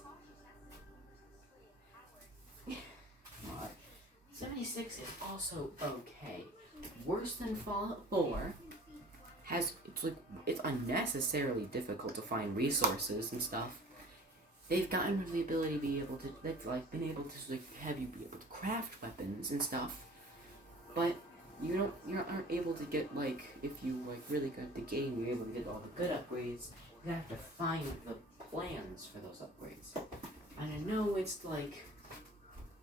76 is also okay. Worse than Fallout 4 it's unnecessarily difficult to find resources and stuff. They've gotten rid of the ability to be able to, they've like been able to like have you be able to craft weapons and stuff, but you aren't able to get like, if you like really good at the game, you're able to get all the good upgrades. You have to find the plans for those upgrades. And I know it's like,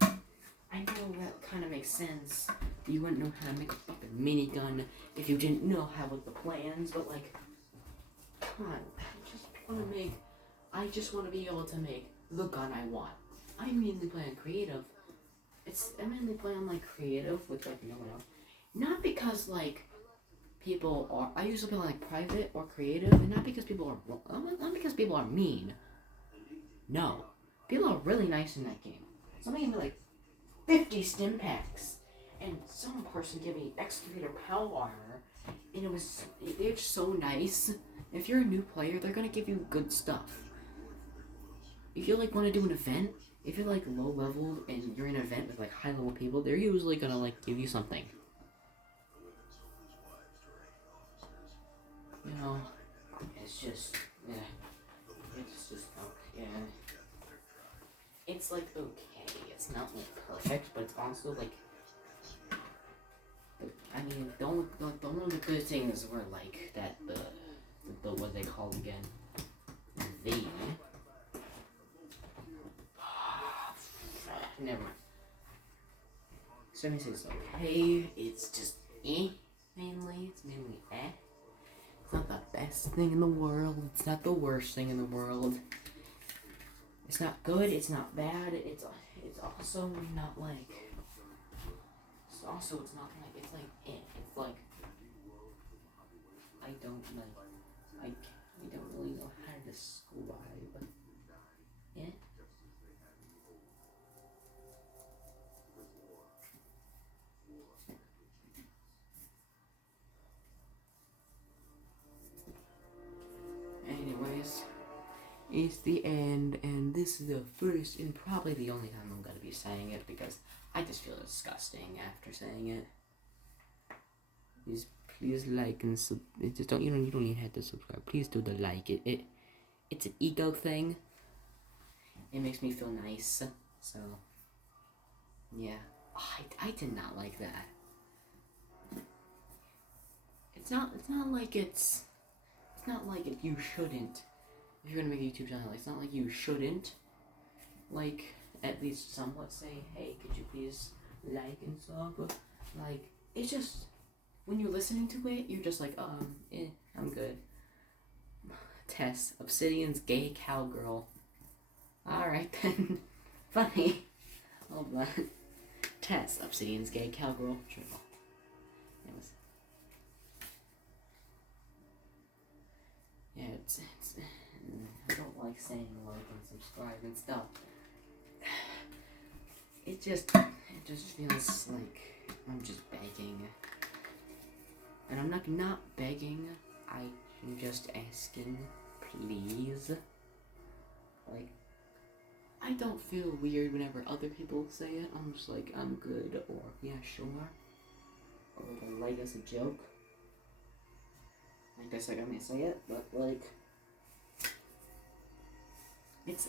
I know that kind of makes sense. You wouldn't know how to make a fucking minigun if you didn't know how with the plans, but like, come on, I just want to be able to make the gun I want. I'm mainly playing creative. I'm mainly playing like creative with like no one else. Not because like people are, I usually play like private or creative, and not because people are, not because people are mean. No, people are really nice in that game. Somebody gave me like 50 stim packs, and some person gave me excavator power armor, and they're just so nice. If you're a new player, they're gonna give you good stuff. If you like want to do an event, if you're like low level and you're in an event with like high level people, they're usually gonna like give you something. You know, it's just, yeah, it's just, yeah. It's like okay, it's not like perfect, but it's also like, I mean, the only good things were like that called again? The. Never mind. 76 is okay. It's just mainly. It's mainly It's not the best thing in the world. It's not the worst thing in the world. It's not good. It's not bad. It's also not like. It's not like it's like It's like I don't like. I don't really know how to describe it. Anyways, it's the end, and this is the first and probably the only time I'm gonna be saying it because I just feel disgusting after saying it. Please like and just don't you don't even have to subscribe. Please do the like. It's an ego thing. It makes me feel nice. So yeah, I did not like that. It's not like it's not like you shouldn't. If you're gonna make a YouTube channel, it's not like you shouldn't. Like at least somewhat say, hey, could you please like and sub? Like it's just. When you're listening to it, you're just like, I'm good. Tess, Obsidian's gay cowgirl. Alright then. Funny. Hold on. Tess, Obsidian's gay cowgirl. Triple. Anyways. Yeah, it's I don't like saying like and subscribe and stuff. It just feels like I'm just begging. And I'm not begging, I'm just asking, please. Like, I don't feel weird whenever other people say it. I'm just like, I'm good, or yeah, sure. Or like as a joke. I guess I may say it, but like, it's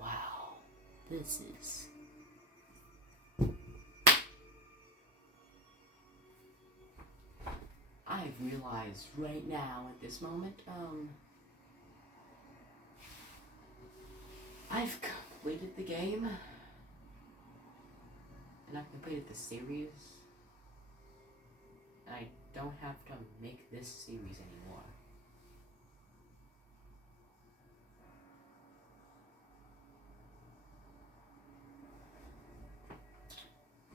Wow, this is. I've realized right now at this moment, I've completed the game, and I've completed the series, and I don't have to make this series anymore.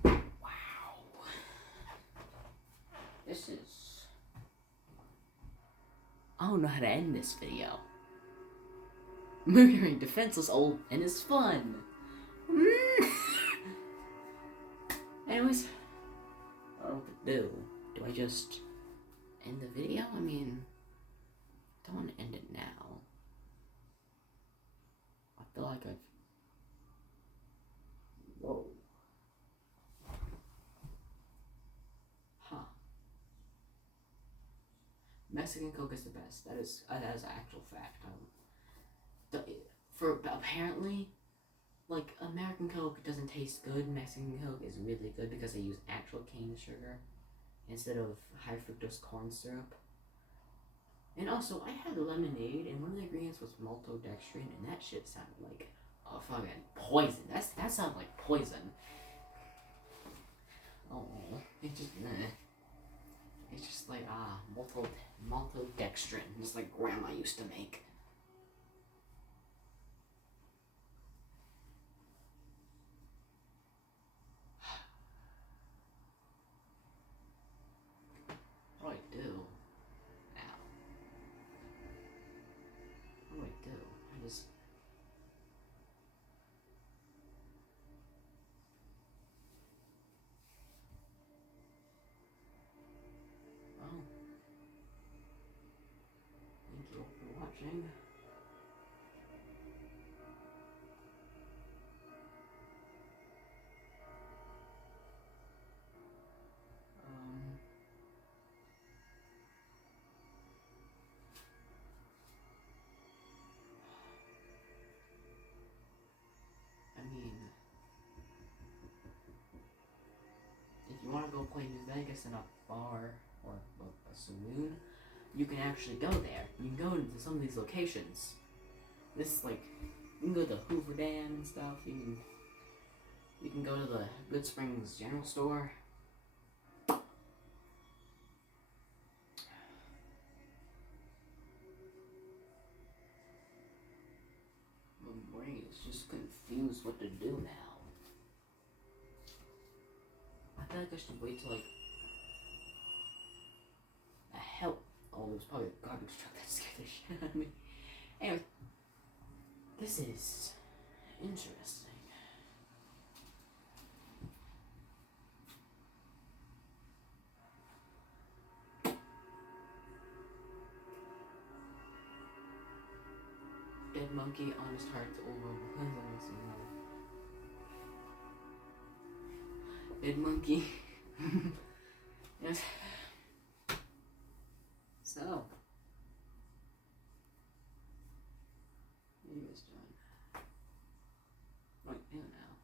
Wow. This is... I don't know how to end this video. Murdering defenseless old and is fun. Anyways, I don't know what to do. Do I just end the video? I mean, I don't want to end it now. I feel like I've... Whoa. Huh. Mexican Coke is the best. That is an actual fact. Apparently, like, American Coke doesn't taste good. Mexican Coke is really good because they use actual cane sugar instead of high fructose corn syrup. And also, I had lemonade, and one of the ingredients was maltodextrin, and that shit sounded like a fucking poison. That sounded like poison. Oh, it just it's just like maltodextrin, just like Grandma used to make. What do I do now? What do I do? I just... Oh. Thank you all for watching. I mean, if you want to go play in New Vegas in a bar or a saloon, you can actually go there. You can go into some of these locations. This is like, you can go to the Hoover Dam and stuff. You can go to the Good Springs General Store. My brain is just confused what to do now. I feel like I should wait till like a hell. Oh, there's probably a garbage truck that scared the shit out of me. Anyway, this is interesting. Dead monkey, honest hearts, old world. Dead monkey. Yes. So, what are you guys doing? What do now?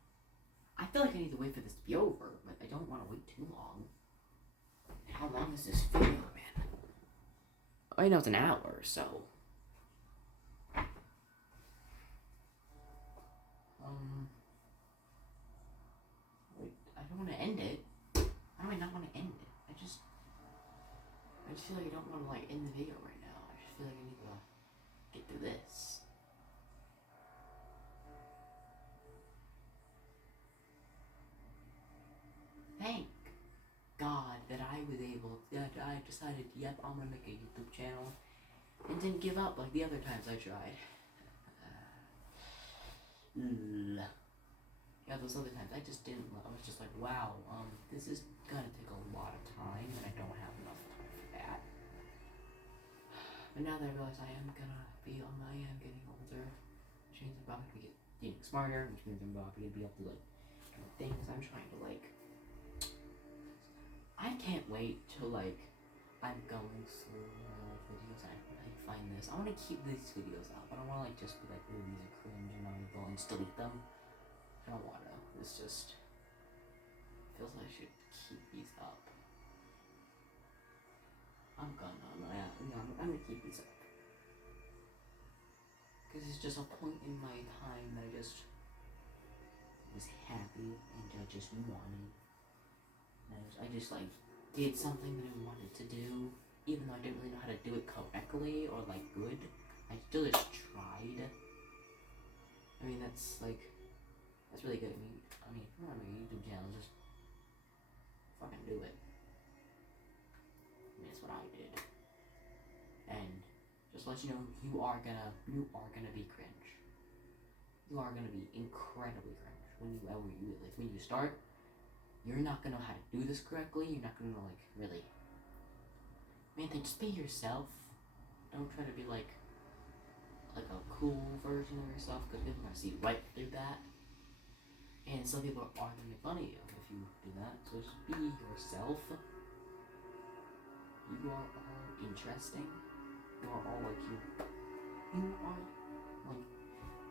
I feel like I need to wait for this to be over, but I don't want to wait too long. How long is this video, man? Oh, I know it's an hour, so. Wait, I don't want to end it. How do I not want to end it? I just feel like I don't want to like end the video right now. I just feel like I need to get through this. Thank God that I decided, yep, I'm gonna make a YouTube channel and didn't give up like the other times I tried. Yeah, those other times I just didn't. I was just like, wow, this is gonna take a lot of time, and I don't have enough time for that. But now that I realize I am getting older, which means I'm about to be getting smarter, which means I'm about to be able to like do things. I'm trying to like. I can't wait till like I'm going through videos and I find this. I want to keep these videos up. I don't want to like just be like, oh, these are cringe and I'm going to delete them. I don't want to. It's just feels like I should keep these up. I'm gonna keep these up because it's just a point in my time that I just was happy and I just wanted. I just like did something that I wanted to do, even though I didn't really know how to do it correctly or like good. I still just tried. I mean, that's really good. I mean, if you want to make a YouTube channel, just fucking do it. I mean, that's what I did. And just to let you know, you are gonna be cringe. You are gonna be incredibly cringe when you start. You're not gonna know how to do this correctly. You're not gonna know, like, really. Man, then just be yourself. Don't try to be like a cool version of yourself, because people are gonna see right through that. And some people are gonna make fun of you if you do that. So just be yourself. You are all interesting. You are all like you.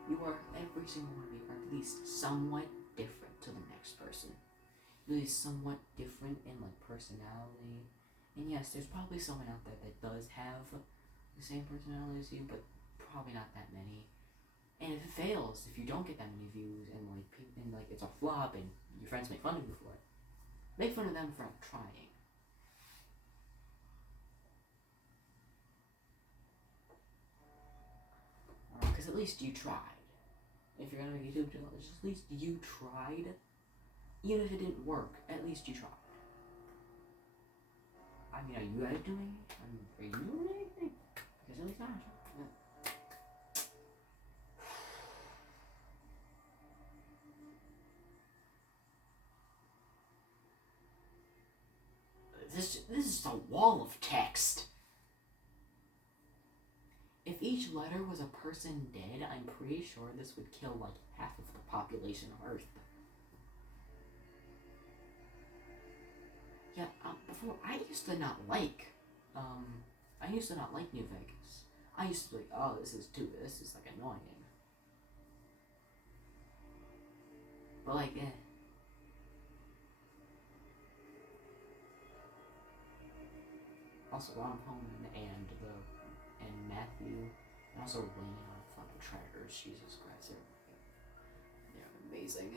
You are every single one of you are at least somewhat different to the next person. Really somewhat different in like personality, and yes, there's probably someone out there that does have the same personality as you, but probably not that many. And if it fails, if you don't get that many views, and like it's a flop, and your friends make fun of you for it, make fun of them for trying. Because at least you tried. If you're gonna make a YouTube channel, at least you tried. Even if it didn't work, at least you tried. I mean, are you guys doing it? Are you doing anything? Because at least I tried. This is a wall of text. If each letter was a person dead, I'm pretty sure this would kill like half of the population of Earth. Yeah, before, I used to not like New Vegas. I used to be like, oh, this is like annoying. But like, also Ron Perlman and Matthew, and also Lane on Funnel Trackers. Jesus Christ, they're amazing.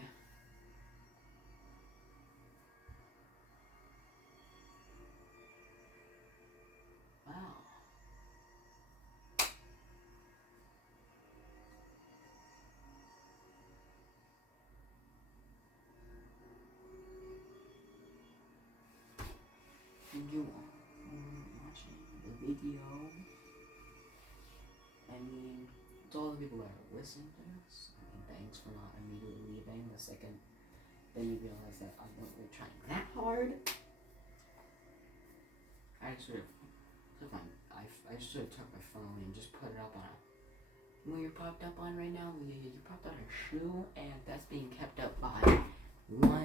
Wow. Thank you all for watching the video. I mean, to all the people that are listening to this, I mean, thanks for not immediately leaving the second that you realize that I wasn't really trying that hard. I just sort of took my phone and just put it up on a. What you're propped up on right now? You're propped on a shoe, and that's being kept up by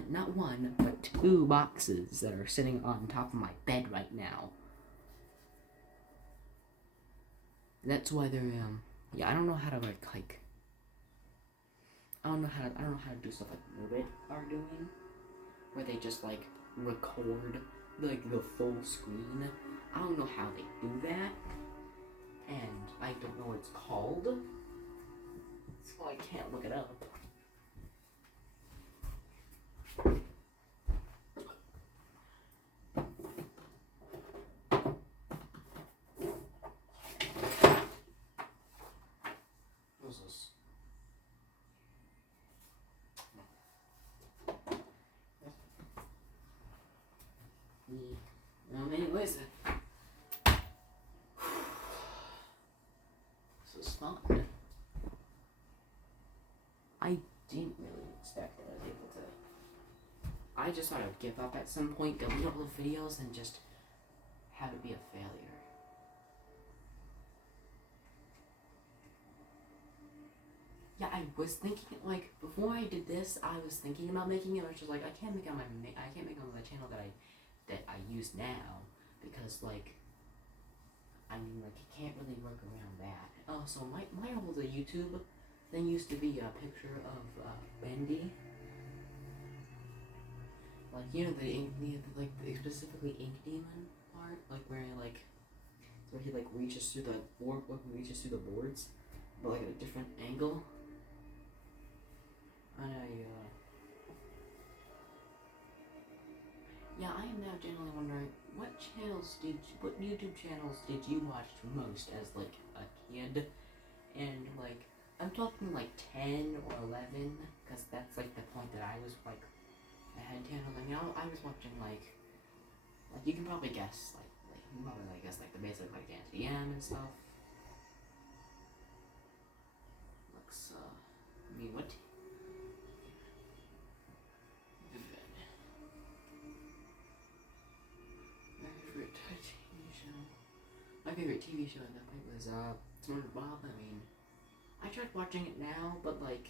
not one, but 2 boxes that are sitting on top of my bed right now. That's why they're yeah, I don't know how to like I don't know how to do stuff like Morbid are doing, where they just like record like the full screen. I don't know how they do that, and I don't know what it's called, so I can't look it up. What's this? Anyways, this is fun. I didn't really expect that I was able to. I just thought I'd give up at some point, delete all the videos, and just have it be a failure. Yeah, I was thinking, like, before I did this, I was thinking about making it. I was just like, I can't make it on the channel that I use now, because, like, I mean, like, you can't really work around that. Oh, so my old YouTube thing used to be a picture of Bendy. Like, you know, specifically Ink Demon part, like, where he reaches through the boards, but like at a different angle. And yeah, I am now generally wondering what YouTube channels did you watch most as like a kid? And like, I'm talking like 10 or 11, because that's like the point that I was like, I had channels. I mean, I was watching like you can probably guess the basic like Dance DM and stuff. Looks I mean, what? My favorite TV show at that point was SpongeBob. I mean, I tried watching it now, but like,